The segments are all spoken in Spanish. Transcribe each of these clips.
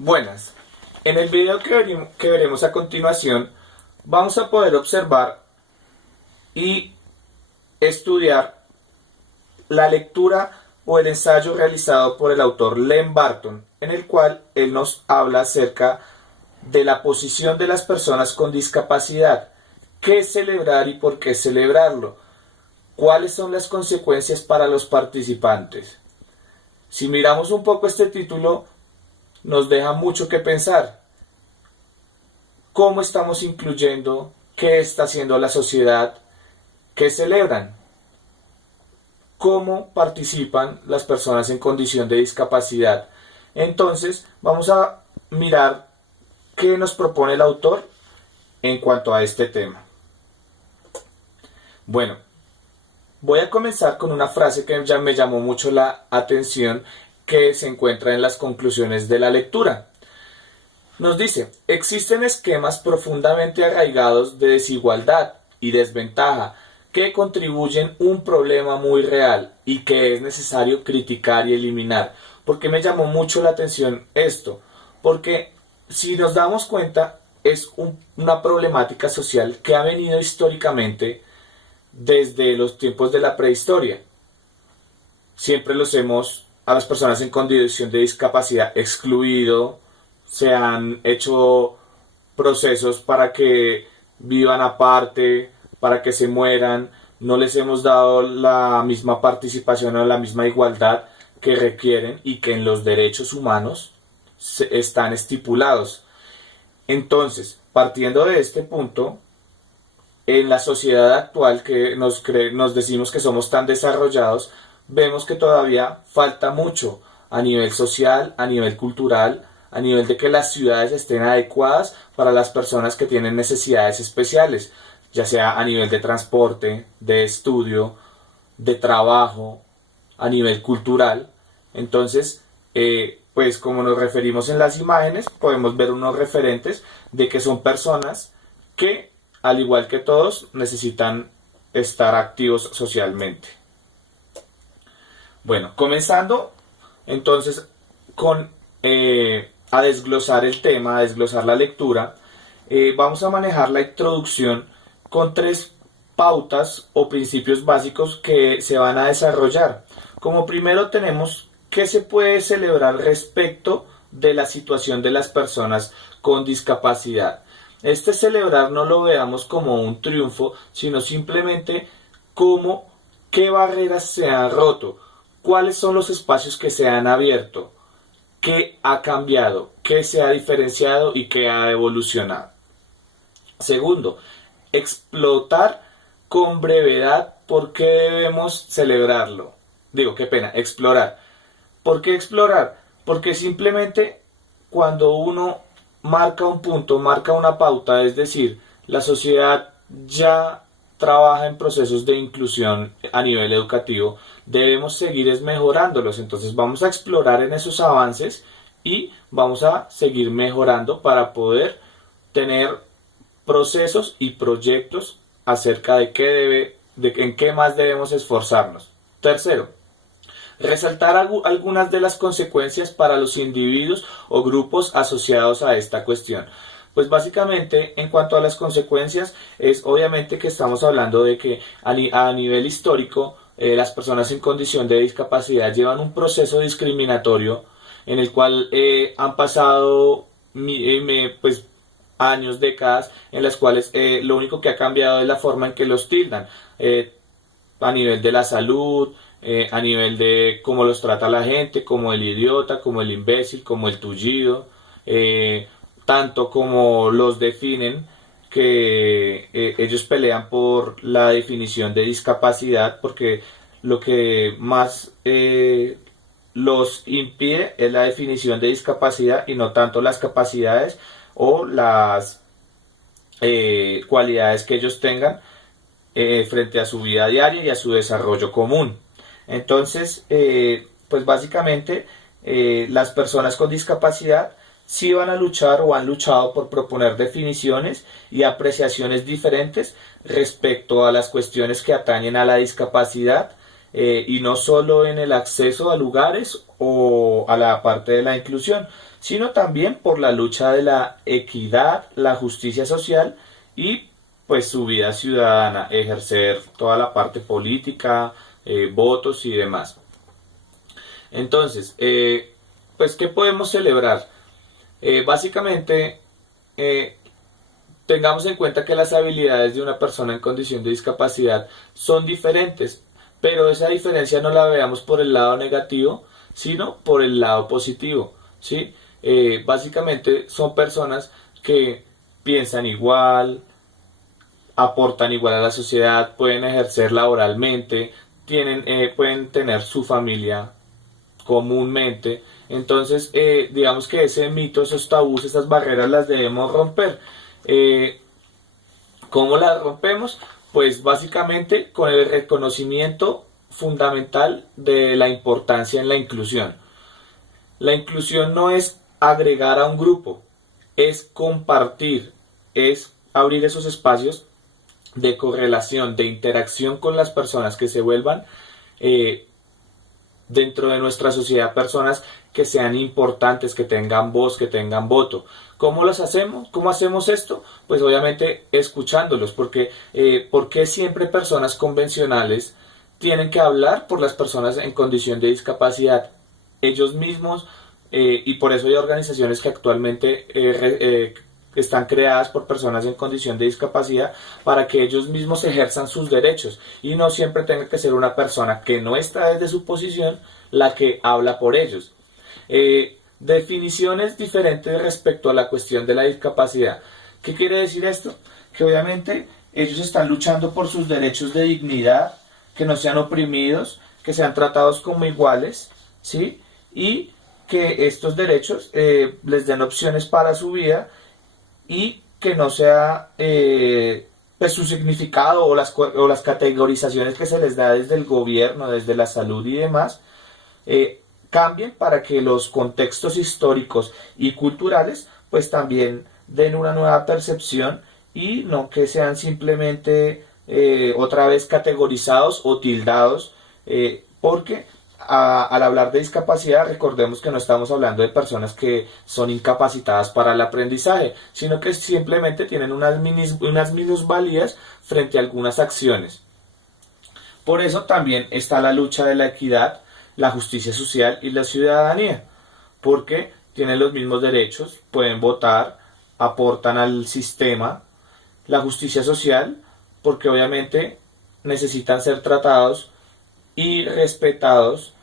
Buenas, en el video que veremos a continuación vamos a poder observar y estudiar la lectura o el ensayo realizado por el autor Len Barton, en el cual él nos habla acerca de la posición de las personas con discapacidad, qué celebrar y por qué celebrarlo, cuáles son las consecuencias para los participantes. Si miramos un poco este título, nos deja mucho que pensar. ¿Cómo estamos incluyendo? ¿Qué está haciendo la sociedad? ¿Qué celebran? ¿Cómo participan las personas en condición de discapacidad? Entonces, vamos a mirar qué nos propone el autor en cuanto a este tema. Bueno, voy a comenzar con una frase que ya me llamó mucho la atención, que se encuentra en las conclusiones de la lectura. Nos dice: existen esquemas profundamente arraigados de desigualdad y desventaja que contribuyen un problema muy real y que es necesario criticar y eliminar. ¿Por qué me llamó mucho la atención esto? Porque si nos damos cuenta, es una problemática social que ha venido históricamente desde los tiempos de la prehistoria. Siempre a las personas en condición de discapacidad excluido, se han hecho procesos para que vivan aparte, para que se mueran, no les hemos dado la misma participación o la misma igualdad que requieren y que en los derechos humanos están estipulados. Entonces, partiendo de este punto, en la sociedad actual que nos decimos que somos tan desarrollados, vemos que todavía falta mucho a nivel social, a nivel cultural, a nivel de que las ciudades estén adecuadas para las personas que tienen necesidades especiales, ya sea a nivel de transporte, de estudio, de trabajo, a nivel cultural. Entonces, pues como nos referimos en las imágenes, podemos ver unos referentes de que son personas que, al igual que todos, necesitan estar activos socialmente. Bueno, comenzando entonces a desglosar el tema, a desglosar la lectura, vamos a manejar la introducción con 3 pautas o principios básicos que se van a desarrollar. Como primero tenemos qué se puede celebrar respecto de la situación de las personas con discapacidad. Este celebrar no lo veamos como un triunfo, sino simplemente como qué barreras se han roto, cuáles son los espacios que se han abierto, qué ha cambiado, qué se ha diferenciado y qué ha evolucionado. Segundo, explotar con brevedad por qué debemos celebrarlo. Explorar. ¿Por qué explorar? Porque simplemente cuando uno marca un punto, marca una pauta, es decir, la sociedad ya trabaja en procesos de inclusión a nivel educativo, debemos seguir mejorándolos. Entonces vamos a explorar en esos avances y vamos a seguir mejorando para poder tener procesos y proyectos acerca de en qué más debemos esforzarnos. Tercero, resaltar algunas de las consecuencias para los individuos o grupos asociados a esta cuestión. Pues básicamente, en cuanto a las consecuencias, es obviamente que estamos hablando de que a nivel histórico, las personas en condición de discapacidad llevan un proceso discriminatorio en el cual han pasado pues años, décadas, en las cuales lo único que ha cambiado es la forma en que los tildan, a nivel de la salud, a nivel de cómo los trata la gente, como el idiota, como el imbécil, como el tullido, tanto como los definen, que ellos pelean por la definición de discapacidad, porque lo que más los impide es la definición de discapacidad y no tanto las capacidades o las cualidades que ellos tengan frente a su vida diaria y a su desarrollo común. Entonces, pues básicamente las personas con discapacidad sí van a luchar o han luchado por proponer definiciones y apreciaciones diferentes respecto a las cuestiones que atañen a la discapacidad, y no solo en el acceso a lugares o a la parte de la inclusión, sino también por la lucha de la equidad, la justicia social y pues su vida ciudadana, ejercer toda la parte política, votos y demás. Entonces, pues, ¿qué podemos celebrar? Básicamente, eh, tengamos en cuenta que las habilidades de una persona en condición de discapacidad son diferentes, pero esa diferencia no la veamos por el lado negativo, sino por el lado positivo, ¿sí? Básicamente son personas que piensan igual, aportan igual a la sociedad, pueden ejercer laboralmente, pueden tener su familia comúnmente. Entonces, digamos que ese mito, esos tabús, esas barreras las debemos romper. Eh, ¿Cómo las rompemos? Pues básicamente con el reconocimiento fundamental de la importancia en la inclusión. La inclusión no es agregar a un grupo, es compartir, es abrir esos espacios de correlación, de interacción con las personas que se vuelvan eh, dentro de nuestra sociedad personas que sean importantes, que tengan voz, que tengan voto. ¿Cómo los hacemos? ¿Cómo hacemos esto? Pues obviamente escuchándolos, porque ¿por qué siempre personas convencionales tienen que hablar por las personas en condición de discapacidad? Ellos mismos, y por eso hay organizaciones que actualmente están creadas por personas en condición de discapacidad para que ellos mismos ejerzan sus derechos y no siempre tenga que ser una persona que no está desde su posición la que habla por ellos. Definiciones diferentes respecto a la cuestión de la discapacidad. ¿Qué quiere decir esto? Que obviamente ellos están luchando por sus derechos de dignidad, que no sean oprimidos, que sean tratados como iguales, ¿sí? Y que estos derechos les den opciones para su vida y que no sea pues su significado o las categorizaciones que se les da desde el gobierno, desde la salud y demás, cambien para que los contextos históricos y culturales pues también den una nueva percepción y no que sean simplemente otra vez categorizados o tildados, porque al hablar de discapacidad recordemos que no estamos hablando de personas que son incapacitadas para el aprendizaje, sino que simplemente tienen unas minusvalías frente a algunas acciones. Por eso también está la lucha de la equidad, la justicia social y la ciudadanía, porque tienen los mismos derechos, pueden votar, aportan al sistema. La justicia social, porque obviamente necesitan ser tratados y respetados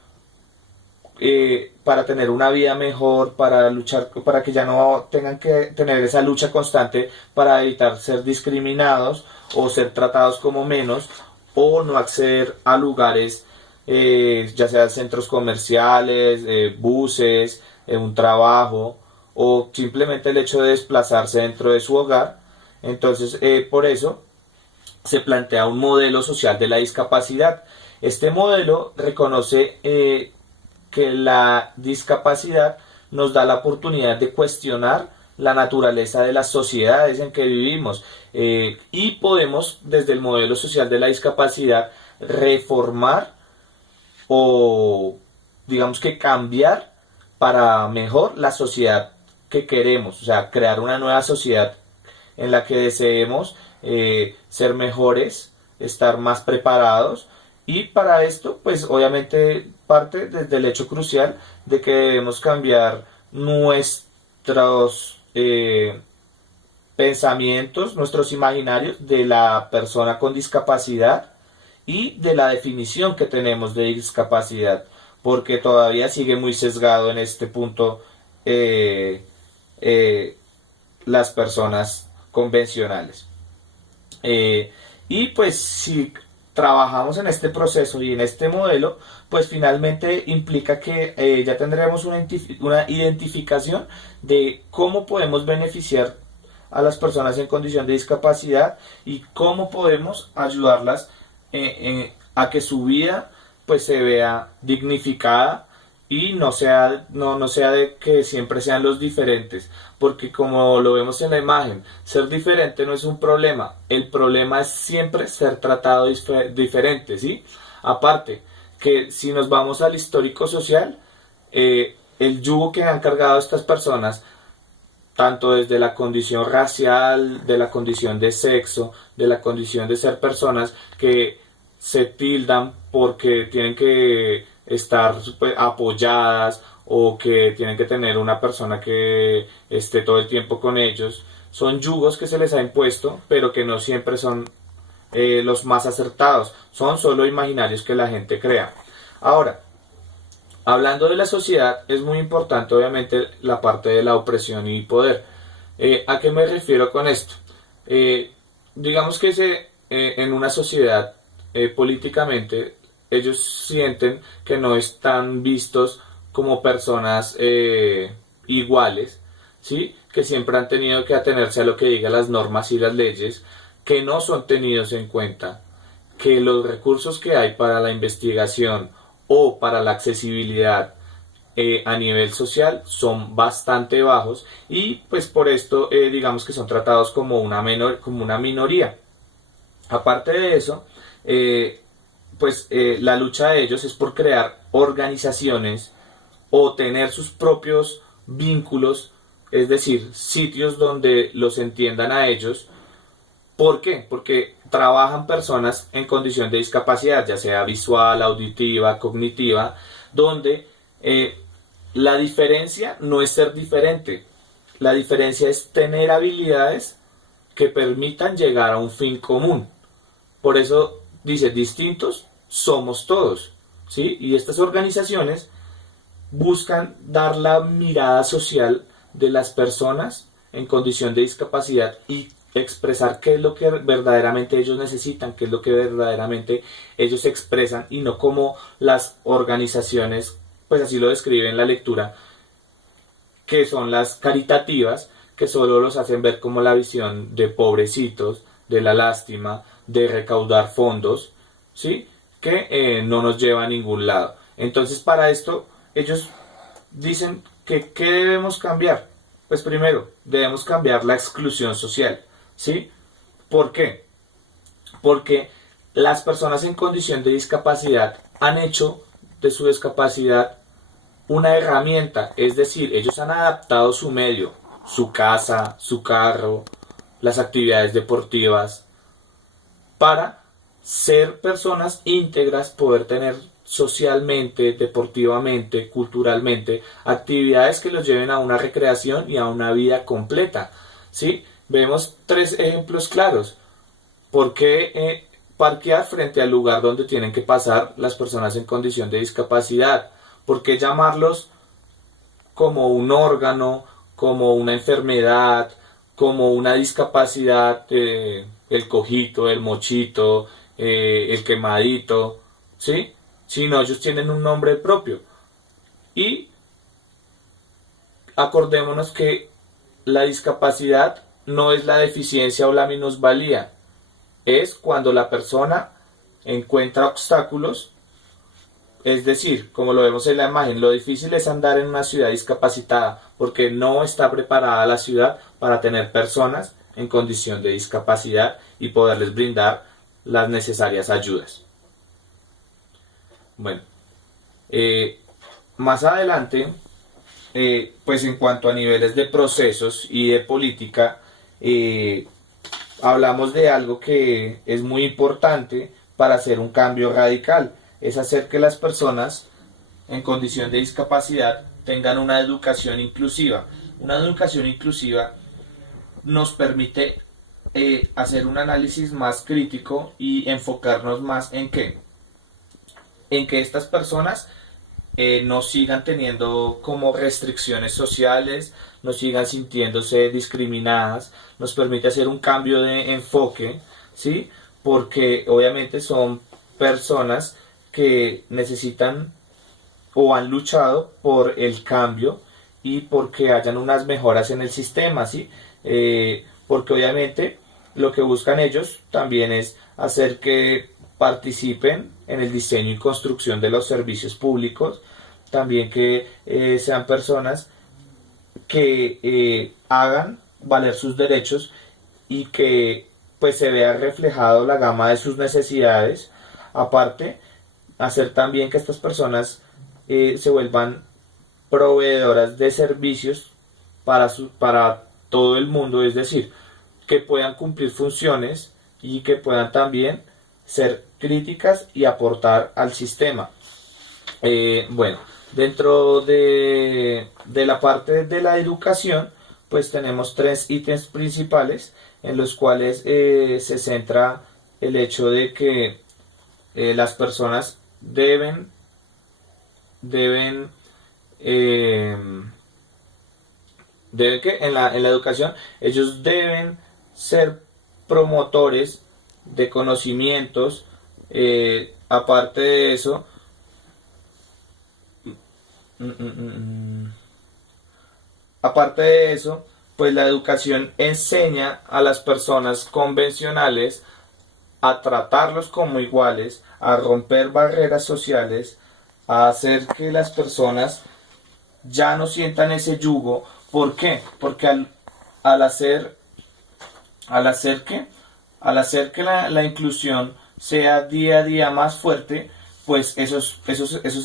para tener una vida mejor, para luchar, para que ya no tengan que tener esa lucha constante para evitar ser discriminados o ser tratados como menos o no acceder a lugares, ya sea centros comerciales, buses, un trabajo o simplemente el hecho de desplazarse dentro de su hogar. Entonces, por eso se plantea un modelo social de la discapacidad. Este modelo reconoce que la discapacidad nos da la oportunidad de cuestionar la naturaleza de las sociedades en que vivimos y podemos desde el modelo social de la discapacidad reformar o digamos que cambiar para mejor la sociedad que queremos, o sea, crear una nueva sociedad en la que deseemos ser mejores, estar más preparados y para esto pues obviamente parte desde el hecho crucial de que debemos cambiar nuestros pensamientos, nuestros imaginarios de la persona con discapacidad y de la definición que tenemos de discapacidad, porque todavía sigue muy sesgado en este punto las personas convencionales. Y pues si trabajamos en este proceso y en este modelo, pues finalmente implica que ya tendremos una identificación de cómo podemos beneficiar a las personas en condición de discapacidad y cómo podemos ayudarlas a que su vida pues se vea dignificada y no sea de que siempre sean los diferentes, porque como lo vemos en la imagen, ser diferente no es un problema, el problema es siempre ser tratado diferente, ¿sí? Aparte, que si nos vamos al histórico social, el yugo que han cargado estas personas, tanto desde la condición racial, de la condición de sexo, de la condición de ser personas que se tildan porque tienen que estar pues, apoyadas o que tienen que tener una persona que esté todo el tiempo con ellos. Son yugos que se les ha impuesto, pero que no siempre son los más acertados, son solo imaginarios que la gente crea. Ahora, hablando de la sociedad, es muy importante obviamente la parte de la opresión y poder. ¿A qué me refiero con esto? Digamos que en una sociedad políticamente ellos sienten que no están vistos como personas iguales, ¿sí? Que siempre han tenido que atenerse a lo que digan las normas y las leyes, que no son tenidos en cuenta, que los recursos que hay para la investigación o para la accesibilidad a nivel social son bastante bajos y pues por esto digamos que son tratados como como una minoría. Aparte de eso, la lucha de ellos es por crear organizaciones o tener sus propios vínculos, es decir, sitios donde los entiendan a ellos. ¿Por qué? Porque trabajan personas en condición de discapacidad, ya sea visual, auditiva, cognitiva, donde la diferencia no es ser diferente, la diferencia es tener habilidades que permitan llegar a un fin común. Por eso dice, distintos somos todos, ¿sí? Y estas organizaciones buscan dar la mirada social de las personas en condición de discapacidad y expresar qué es lo que verdaderamente ellos necesitan, qué es lo que verdaderamente ellos expresan y no como las organizaciones, pues así lo describe en la lectura, que son las caritativas, que solo los hacen ver como la visión de pobrecitos, de la lástima, de recaudar fondos, ¿sí? Que no nos lleva a ningún lado. Entonces para esto ellos dicen que ¿qué debemos cambiar? Pues primero, debemos cambiar la exclusión social, ¿sí? ¿Por qué? Porque las personas en condición de discapacidad han hecho de su discapacidad una herramienta, es decir, ellos han adaptado su medio, su casa, su carro, las actividades deportivas, para ser personas íntegras, poder tener socialmente, deportivamente, culturalmente, actividades que los lleven a una recreación y a una vida completa, ¿sí? Vemos tres ejemplos claros. ¿Por qué parquear frente al lugar donde tienen que pasar las personas en condición de discapacidad? ¿Por qué llamarlos como un órgano, como una enfermedad, como una discapacidad, el cojito, el mochito, el quemadito, ¿sí? Sino ellos tienen un nombre propio. Y acordémonos que la discapacidad no es la deficiencia o la minusvalía, es cuando la persona encuentra obstáculos. Es decir, como lo vemos en la imagen, lo difícil es andar en una ciudad discapacitada porque no está preparada la ciudad para tener personas en condición de discapacidad y poderles brindar las necesarias ayudas. Bueno, más adelante, pues en cuanto a niveles de procesos y de política, hablamos de algo que es muy importante para hacer un cambio radical, es hacer que las personas en condición de discapacidad tengan una educación inclusiva. Una educación inclusiva nos permite hacer un análisis más crítico y enfocarnos más en qué, en que estas personas no sigan teniendo como restricciones sociales, no sigan sintiéndose discriminadas, nos permite hacer un cambio de enfoque, ¿sí? Porque obviamente son personas que necesitan o han luchado por el cambio y porque hayan unas mejoras en el sistema, ¿sí? Porque obviamente lo que buscan ellos también es hacer que participen en el diseño y construcción de los servicios públicos, también que sean personas que hagan valer sus derechos y que pues se vea reflejado la gama de sus necesidades. Aparte, hacer también que estas personas se vuelvan proveedoras de servicios para todo el mundo, es decir, que puedan cumplir funciones y que puedan también ser críticas y aportar al sistema. Bueno, dentro de la parte de la educación, pues tenemos tres ítems principales en los cuales se centra el hecho de que las personas deben, eh, deben que en la educación ellos deben ser promotores de conocimientos. Aparte de eso, mm, mm, mm, aparte de eso, pues la educación enseña a las personas convencionales a tratarlos como iguales, a romper barreras sociales, a hacer que las personas ya no sientan ese yugo. ¿Por qué? Porque al hacer, al hacer que, al hacer que la inclusión sea día a día más fuerte, pues esos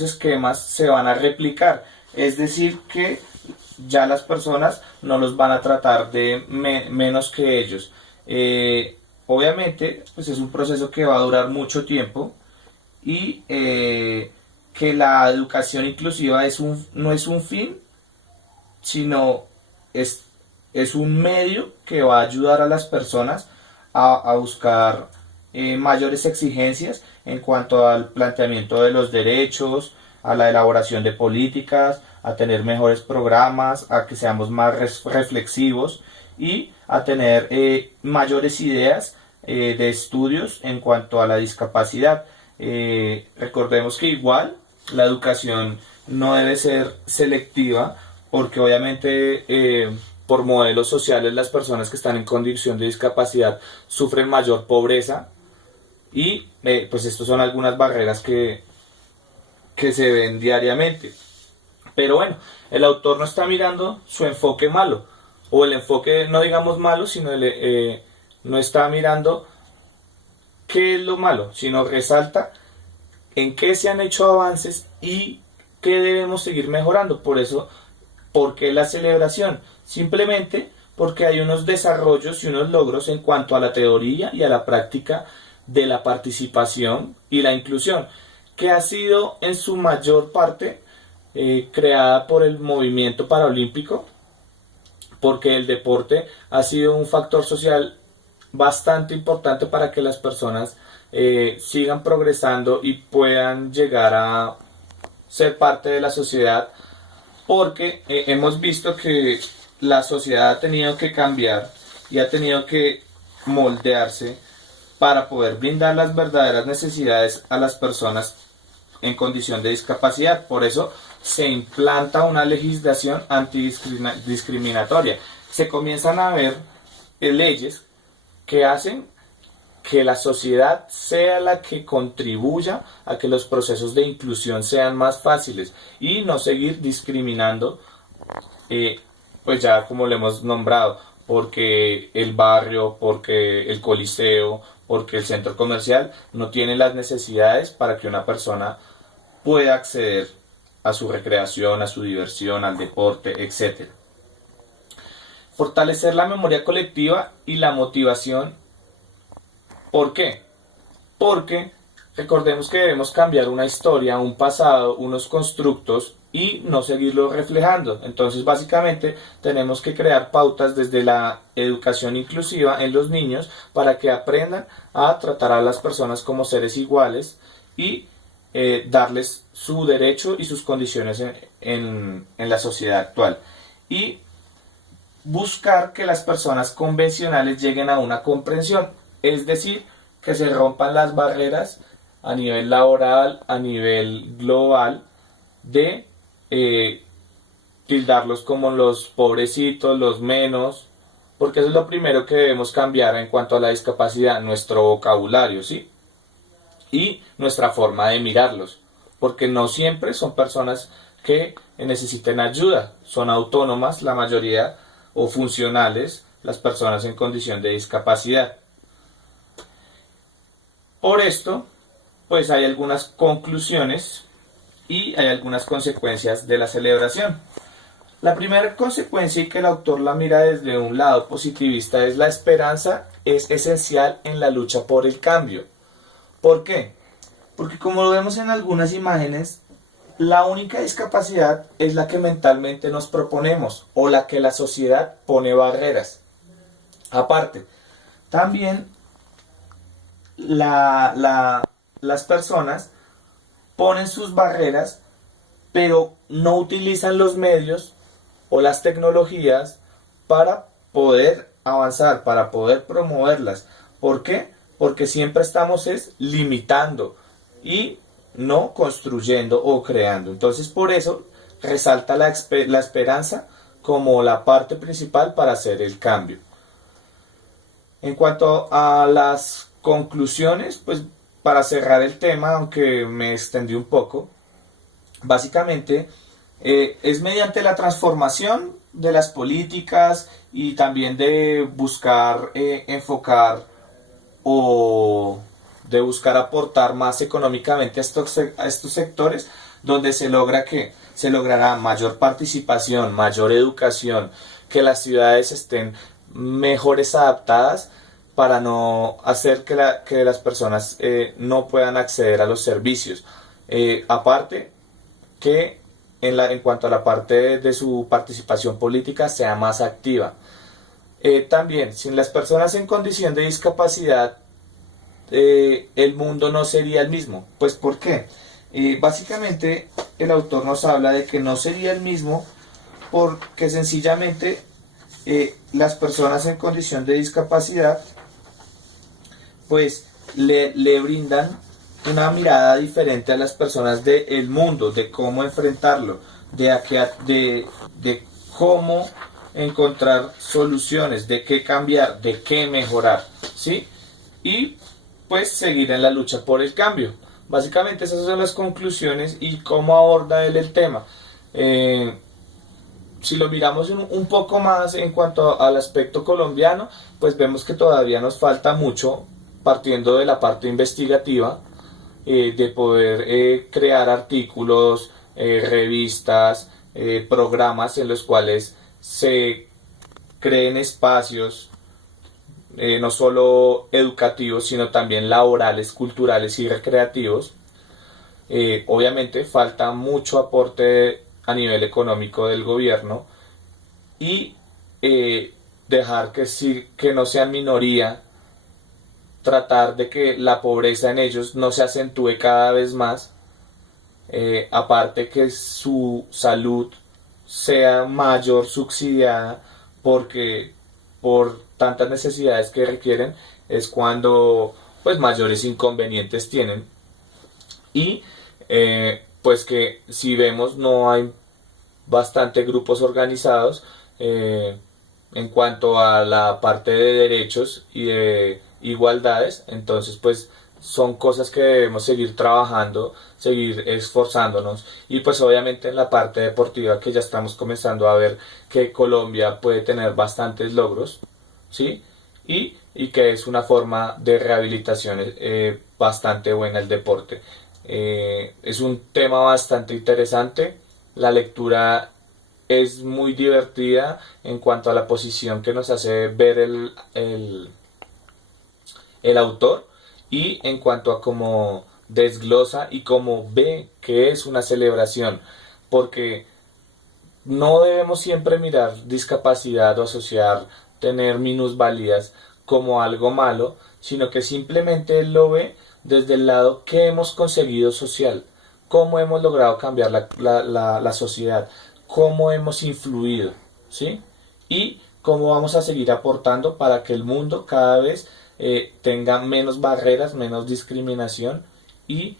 esquemas se van a replicar. Es decir, que ya las personas no los van a tratar de menos que ellos. Obviamente, pues es un proceso que va a durar mucho tiempo y que la educación inclusiva no es un fin, sino es, es un medio que va a ayudar a las personas a buscar mayores exigencias en cuanto al planteamiento de los derechos, a la elaboración de políticas, a tener mejores programas, a que seamos más reflexivos y a tener mayores ideas de estudios en cuanto a la discapacidad. Recordemos que igual la educación no debe ser selectiva porque obviamente por modelos sociales las personas que están en condición de discapacidad sufren mayor pobreza y pues estas son algunas barreras que se ven diariamente. Pero bueno, el autor no está mirando su enfoque malo, o el enfoque no digamos malo, sino no está mirando qué es lo malo, sino resalta en qué se han hecho avances y qué debemos seguir mejorando. Por eso, ¿por qué la celebración? Simplemente porque hay unos desarrollos y unos logros en cuanto a la teoría y a la práctica de la participación y la inclusión, que ha sido en su mayor parte creada por el movimiento paralímpico, porque el deporte ha sido un factor social bastante importante para que las personas sigan progresando y puedan llegar a ser parte de la sociedad, porque hemos visto que la sociedad ha tenido que cambiar y ha tenido que moldearse para poder brindar las verdaderas necesidades a las personas en condición de discapacidad. Por eso se implanta una legislación antidiscriminatoria. Se comienzan a ver leyes que hacen que la sociedad sea la que contribuya a que los procesos de inclusión sean más fáciles y no seguir discriminando, pues ya como lo hemos nombrado, porque el barrio, porque el coliseo, porque el centro comercial no tiene las necesidades para que una persona pueda acceder a su recreación, a su diversión, al deporte, etc. Fortalecer la memoria colectiva y la motivación. ¿Por qué? Porque recordemos que debemos cambiar una historia, un pasado, unos constructos y no seguirlo reflejando. Entonces, básicamente, tenemos que crear pautas desde la educación inclusiva en los niños para que aprendan a tratar a las personas como seres iguales y darles su derecho y sus condiciones en la sociedad actual. Y buscar que las personas convencionales lleguen a una comprensión, es decir, que se rompan las barreras a nivel laboral, a nivel global, de tildarlos como los pobrecitos, los menos, porque eso es lo primero que debemos cambiar en cuanto a la discapacidad, nuestro vocabulario, ¿sí? Y nuestra forma de mirarlos, porque no siempre son personas que necesiten ayuda, son autónomas la mayoría o funcionales las personas en condición de discapacidad. Por esto, pues hay algunas conclusiones y hay algunas consecuencias de la celebración. La primera consecuencia, y que el autor la mira desde un lado positivista, es la esperanza es esencial en la lucha por el cambio. ¿Por qué? Porque como lo vemos en algunas imágenes, la única discapacidad es la que mentalmente nos proponemos o la que la sociedad pone barreras. Aparte, también las personas ponen sus barreras, pero no utilizan los medios o las tecnologías para poder avanzar, para poder promoverlas. ¿Por qué? Porque siempre estamos limitando y no construyendo o creando. Entonces, por eso resalta la esperanza como la parte principal para hacer el cambio. En cuanto a las conclusiones, pues para cerrar el tema, aunque me extendí un poco, básicamente es mediante la transformación de las políticas y también de buscar enfocar o de buscar aportar más económicamente a estos sectores, donde se logra que se logrará mayor participación, mayor educación, que las ciudades estén mejores adaptadas para no hacer que las personas no puedan acceder a los servicios. Aparte, que en cuanto a la parte de su participación política sea más activa. También, sin las personas en condición de discapacidad, el mundo no sería el mismo. Pues ¿por qué? Básicamente el autor nos habla de que no sería el mismo porque sencillamente las personas en condición de discapacidad pues le brindan una mirada diferente a las personas del mundo, de cómo enfrentarlo, de cómo encontrar soluciones, de qué cambiar, de qué mejorar, ¿sí? Y pues seguir en la lucha por el cambio. Básicamente esas son las conclusiones y cómo aborda él el tema. Si lo miramos un poco más en cuanto al aspecto colombiano, pues vemos que todavía nos falta mucho, partiendo de la parte investigativa, de poder crear artículos, revistas, programas en los cuales se creen espacios no solo educativos, sino también laborales, culturales y recreativos. Obviamente falta mucho aporte a nivel económico del gobierno y dejar que no sean minoría, tratar de que la pobreza en ellos no se acentúe cada vez más, aparte que su salud sea mayor subsidiada, porque por tantas necesidades que requieren es cuando pues mayores inconvenientes tienen. Y pues que si vemos no hay bastante grupos organizados en cuanto a la parte de derechos y de igualdades. Entonces pues son cosas que debemos seguir trabajando, seguir esforzándonos, y pues obviamente en la parte deportiva, que ya estamos comenzando a ver que Colombia puede tener bastantes logros, ¿sí? Y que es una forma de rehabilitación bastante buena el deporte. Es un tema bastante interesante. La lectura es muy divertida en cuanto a la posición que nos hace ver el autor, y en cuanto a cómo desglosa y cómo ve que es una celebración, porque no debemos siempre mirar discapacidad o asociar tener minusvalías como algo malo, sino que simplemente él lo ve desde el lado que hemos conseguido social, cómo hemos logrado cambiar la sociedad, cómo hemos influido, ¿sí? Y cómo vamos a seguir aportando para que el mundo cada vez tenga menos barreras, menos discriminación, y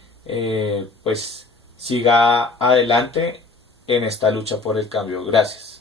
pues siga adelante en esta lucha por el cambio. Gracias.